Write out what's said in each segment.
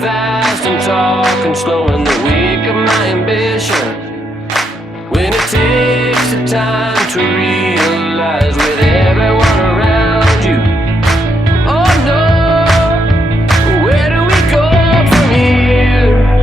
fast and talking slow in the wake of my ambition. When it takes the time to realize with everyone around you, oh no, where do we go from here?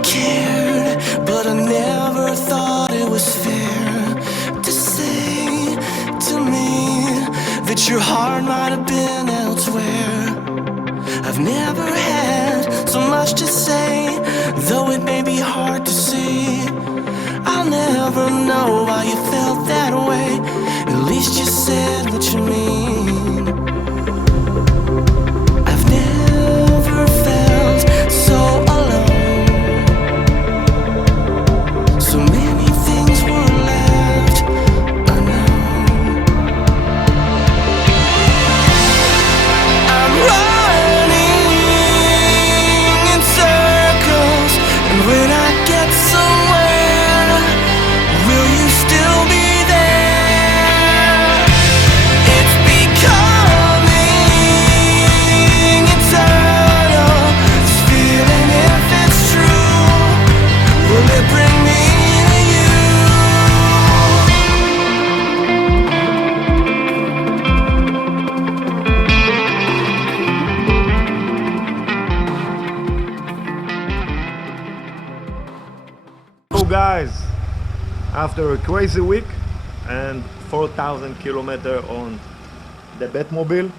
you cared, but I never thought it was fair to say to me that your heart might have been elsewhere. I've never had so much to say, though it may be hard to see. I'll never know why you felt that way. At least you said what you mean. I've never felt so alone. So many things were left unknown. I'm running in circles, and when I get somewhere, will you still be there? It's becoming eternal, this feeling, if it's true, will it bring me to you? So guys, after a crazy week and 4,000 kilometers on the Batmobile,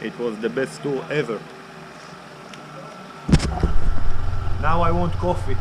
it was the best tour ever. Now I want coffee.